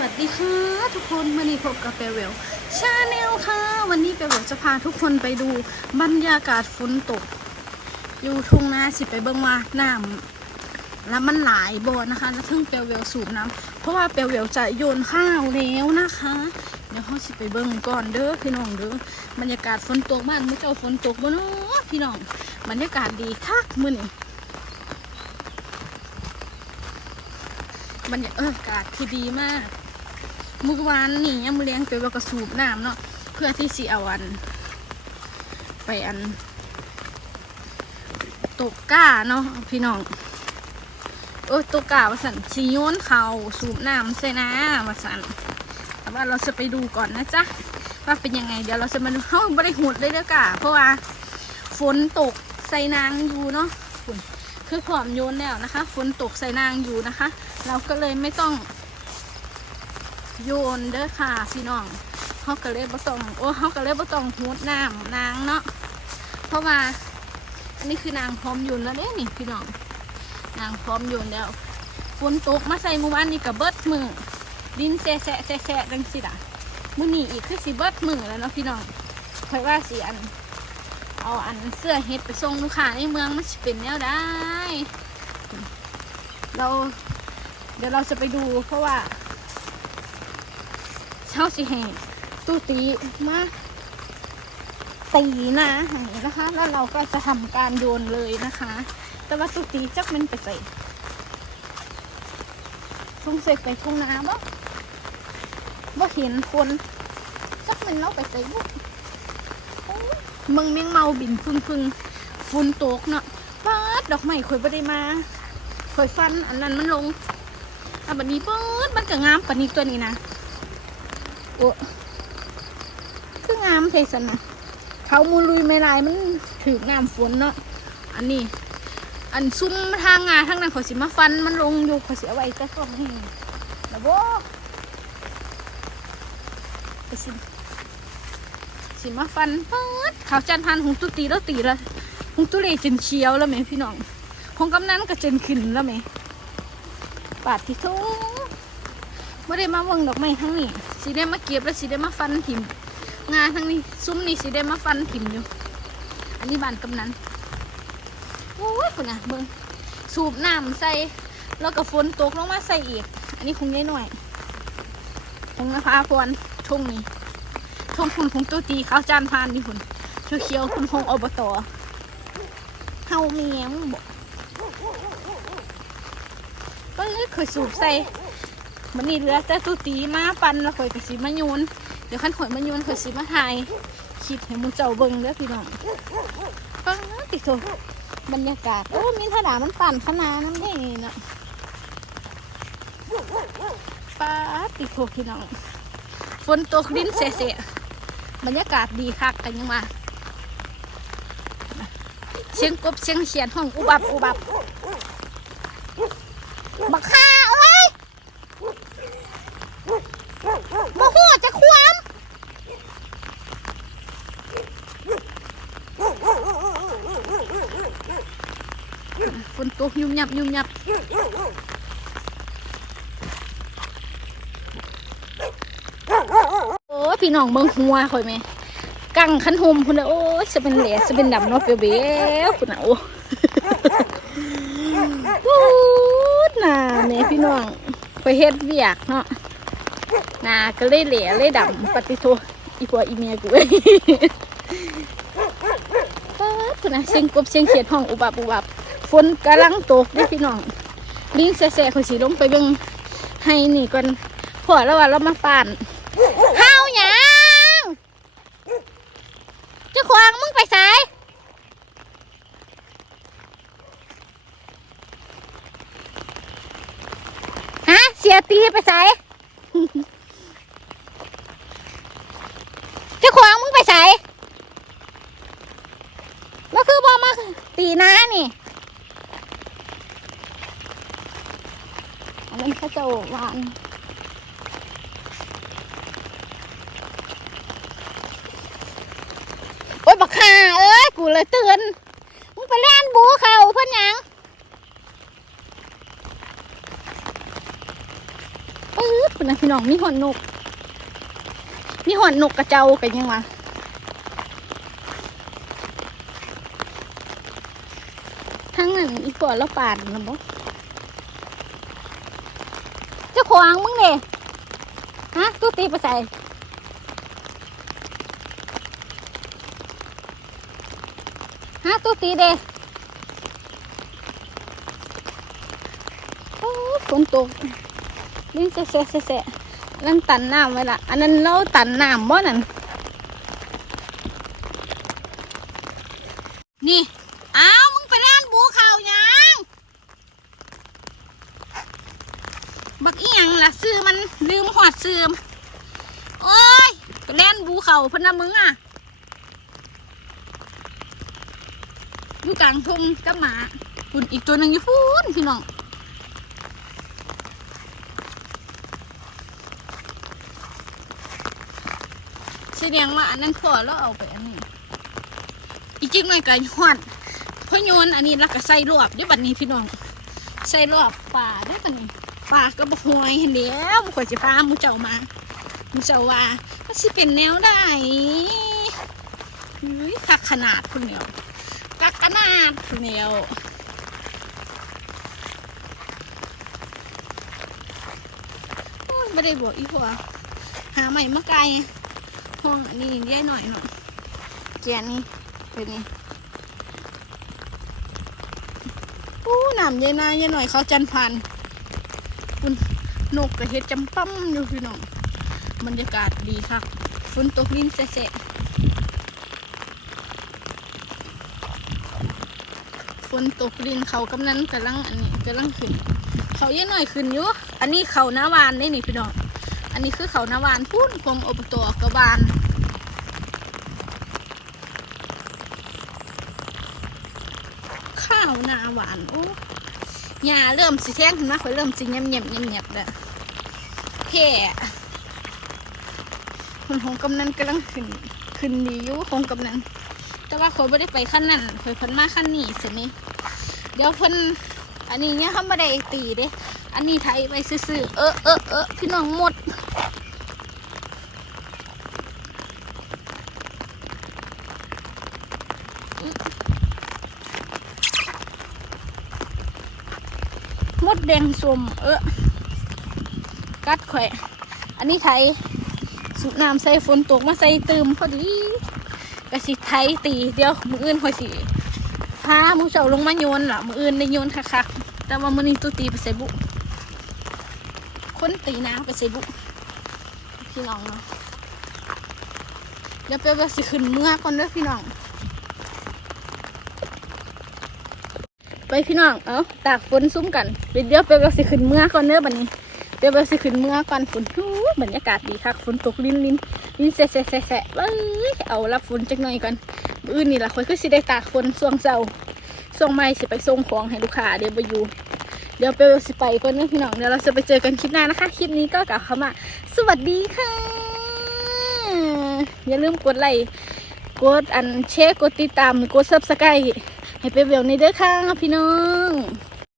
วัสดีค่ะ ทุกคนวันนี้พบกับเปลเวลชาแนลค่ะ วันนี้เปลเวลจะพาทุกคนไปดูบรรยากาศฝนตก อยู่ทุ่งนาสิไปเบิ่งว่าน้ำแล้วมันหลายบ่อนะคะแล้วถึงเปลเวลสูบน้ำเพราะว่าเปลเวลจะโยนข้าวแล้วนะคะ เดี๋ยวเขาสิไปเบิ่งก่อนเด้อพี่น้องเด้อบรรยากาศฝนตกบ้านมุ้เจ้าฝนตกบ่เนาะพี่น้องบรรยากาศดีคักมื้อนี้ บรรยากาศที่ดีมากเมื่อวานนี่ยังมือเลี้ยงไปว่ากระสูบน้ำเนาะเพื่อที่สิเอาอัน ไปอันตกก้าเนาะพี่น้องเออตกก้าว่าสันชีโยนเขาสูบน้ำใส่น้ำว่าสันแต่ว่าเราจะไปดูก่อนนะจ๊ะว่าเป็นยังไงเดี๋ยวเราจะมาดูเฮ้าไม่ได้หุดเลยเด้อกะเพราะว่าฝนตกใส่นางอยู่เนาะฝน คือผอมโยนแล้วนะคะฝนตกใส่นางอยู่นะคะ เราก็เลยไม่ต้อง โยนเด้อค่ะพี่น้องเขาก็เลยบ่ต้องโอ้เขาก็เลยบ่ต้องหูดน้ำนางเนาะเพราะว่าอันนี้คือนางพร้อมโยนแล้วเด้นี่พี่น้อง นางพร้อมโยนแล้วฝนตกมาใส่มื่อวานนี่กับเบิดมือดินแสะแสะแสะแสะดังสิล่ะมื้อนี้อีกคือสิเบิดมือแล้วเนาะพี่น้องคอยว่าสิอัน เอาอันเสื้อเฮ็ดไปส่งลูกค้าในเมืองมันสิเป็นแนวได้ เราเดี๋ยวเราจะไปดูเพราะว่าเช่าสิแห่ตู้ตีมาตีนะให้นะคะ แล้วเราก็จะทำการโยนเลยนะคะ แต่ว่าตู้ตีจักมันไปใส่ทุ่งเสกไปทุ่งนาบ่บ่เห็นคนจักมันเราไปใส่บุ มึงเมียงเมาบินพึ่งพึ่งฝุ่นตกเนาะป้าดดอกไม้ข่อยบ่ได้มาข่อยฟันอันนั้นมันลงอะบัดนี้เปิดมันก็งามปานนี้ตัวนี้นะโอ้คืองามเทสันนะเขามูลุยไม่ลายมันถืองามฝนเนาะอันนี้ อันซุ้มทางงาทางนั้นเขาสิมาฟันมันลงอยู่เขาสิเอาไว้แต่ก็ให้แล้วบ่ไปสิ สิมาฟันเปิดเขาจันพันหงตุตีแล้วตีล้วหงตุเลจนเชียวแล้วไหมพี่น้องหงกำนั้นก็จนขึ้นแล้วไหมปาดที่ทุ่งไม่ได้มาเบิ่งดอกไม้ทั้งนี้สิได้มาเก็บแล้วสิได้มาฟันถิ่มงานทั้งนี้ซุ้มนี่สิได้มาฟันถิ่มอยู่ อันนี้บานกำนั้นโอ้ยคุณอะเบิ่งสูบน้ำใส่แล้วก็ฝนตกลงมาใส่อีก อันนี้คงได้หน่อยคงนภาพรทุ่งนี้ ทงคุณคงตัวตีข้าวจานพานนี่คุณเขียวคุณคงอบตเฮาเมียงบอกก็เลยเคยสูบใส่มันนี่เหลือแต่ตุตีมาปันแล้วข่อยกสิมาโยนเดี๋ยวขั้นข่อยมาโยนข่อยสิมาถ่ายคลิปให้หมูเจ้าเบิ่งเด้อพี่น้องป้าติโตบรรยากาศโอ้มีถดามันปั่นขนาดนั้นเองนะป้าติโตพี่น้องฝนตกดินเสะ บรรยากาศดีคักกันยังมาเสียงกบเสียงเขียนห้องอุบับอุบับบักข้าเอ้ยมาหัวจะควมฝนตกยุ่มยับยุ่มยับโอ้ย พี่น้องเบิ่งหัวข่อยไหมกังขันหมคุณนะโอ้ยจะเป็นเหลสจะเป็นดำเนาะเปรี้ยวคุณนะโอ้พูดน่ะแม่พี่น้องไปเฮ็ดเวียกเนาะนาก็เลยเหลเลยดำปฏิโทอีผัวอีเมียกูเอ้ยป๊าดพุ่นะเสียงกบเสียงเขียดห้องอุบับอุบับฝนกำลังตกเด้วยพี่น้องลิงแซ่ๆข่อยสิลงไปเบิ่งให้นี่ก่อนพอแล้วว่าเรามาป่านเฮาหยัง เจ้างมึงไปไสายฮะเสียตีไปใส่เจ้าของมึงไปส่แล้วคือบอกมาตีน้านี่อันนั้าเจะวานโอ้ ยบักข่าเอ้ยกูเลยตือนมึงไปเล่นบูเขาเพื่อนยังปื๊ดนะพี่น้องมีหอนนก มีหอนนกกระเจ้ากันยังวะทั้งนั้นอีปวดแล้วป่าดนะบ่เจ้าขวางมึงเนี่ยฮะตู้ตีไปใส่ ฮะตู้ตีเด้โอ้ฝนตกลิ้นแสะแสะแสะแสะนั่นตันน้ำไว้ละอันนั้นเราตันน้ำบ่นั่นนี่อ้าวมึงไปร้านบูข่าวยังบักอียังล่ะซื้อมันลืมหอดซื้อโอ้ยไปเล่นบูเขาพนะมึงอะ อยู่กลางทุ่งกับหมาคุณอีกตัวหนึ่งอยู่พูนพี่น้องแสดงว่าอันนั้นพอแล้วเอาไปอันนี้ อีกจิกหน่อยก็หอดพอโยนอันนี้ล้วก็ใส่รวบเด้วยบัดนี้พี่น้องใส่รวบป่าด้วยบัดนี้ป่าก็บหวยเห็นแล้วบุกจะพามูเจ้ามามูเจ้าว่ามันสิเป็นแนวได้อุ้ยกักขนาดคุณเนียว กักขนาดคุณเหนียวไม่ได้บอกอีหัวหาใหม่มาไกลห้องนนี้แย่หน่อยหน่อยเจียนนี่เป็นนี่อู้หนำเย็นนาเย็นหน่อยเขาจันพันคุณนกกระเฮ็ดจำปั๊มอยู่พี่น้องบรรยากาศดีครับฝนตกลิ้นแสะๆฝ นตกลินเขากำนันกำลังอันนี้กำลังขึ้น เขาเย็นหน่อยขึ้นอยู่อันนี้เขาหน้าวานได้นี่พี่น้องอันนี้คือเขานาวานพูนกรมอบตกระบาลข้าวนาหวานโอ้หญ้าเริ่มสิแท่งขึ้นมาค่อยเริ่มสิเงียบเงียบเงียบเงียบแล้วแพ่คนของกำนันกำลังขึ้นขึ้นดีอยู่ของกำนัน แต่ว่าเขาไม่ได้ไปขั้นนั้นเขาเพิ่นมาขั้นนี้สินี่เดี๋ยวเพิ่นอันนี้เนี่ยเขาไม่ได้ตีเด้อันนี้ไทยไปซื้อเออเออเออพี่น้องหมดมดแดงสมเออกัดแข่อยอันนี้ไทยสูบน้ำใส่ฝนตกมาใส่ติมพอดี กระสิไทยตีเดี๋ยวมืออื่นข่อยสิพามูเจ้าลงมาโยนล่ะมืออื่นได้โยนคักๆแต่ว่ามือนี้ตู้ตีไปใส่บุคนตีน้ำไปใส่บุพี่น้องเนาะเดี๋ยวไปว่าสิขึ้นเมื่อก่อนเด้อพี่น้อง ไปพี่น้องเอ้าตากฝนซุ้มกันเดี๋ยวไปว่าสิขึ้นเมื่อก่อนเด้อบัดนี้เดี๋ยวไปสิขึ้นเมื่อก่อนฝนฮู้บรรยากาศดีคักฝนตกลิ้นลิ้น นแสะแสะแสะแสะเว้ยเอารับฝนจักหน่อยก่อนมื้ออื่นนี่ล่ะค่อยคือสิได้ตากฝนช่วงเช้าช่วงไม่สิไปส่งของให้ลูกค้าเดี๋ยวไปอยู่ เดี๋ยวไปสิไปก่อนเนอะพี่น้องเดี๋ยวเราจะไปเจอกันคลิปหน้านะคะ คลิปนี้ก็กลับเข้ามาสวัสดีค่ะ อย่าลืมกดไลค์กดอันแชร์กดติดตามกดซับสไครต์ให้ไปเบลในเด้อค่ะพี่น้อง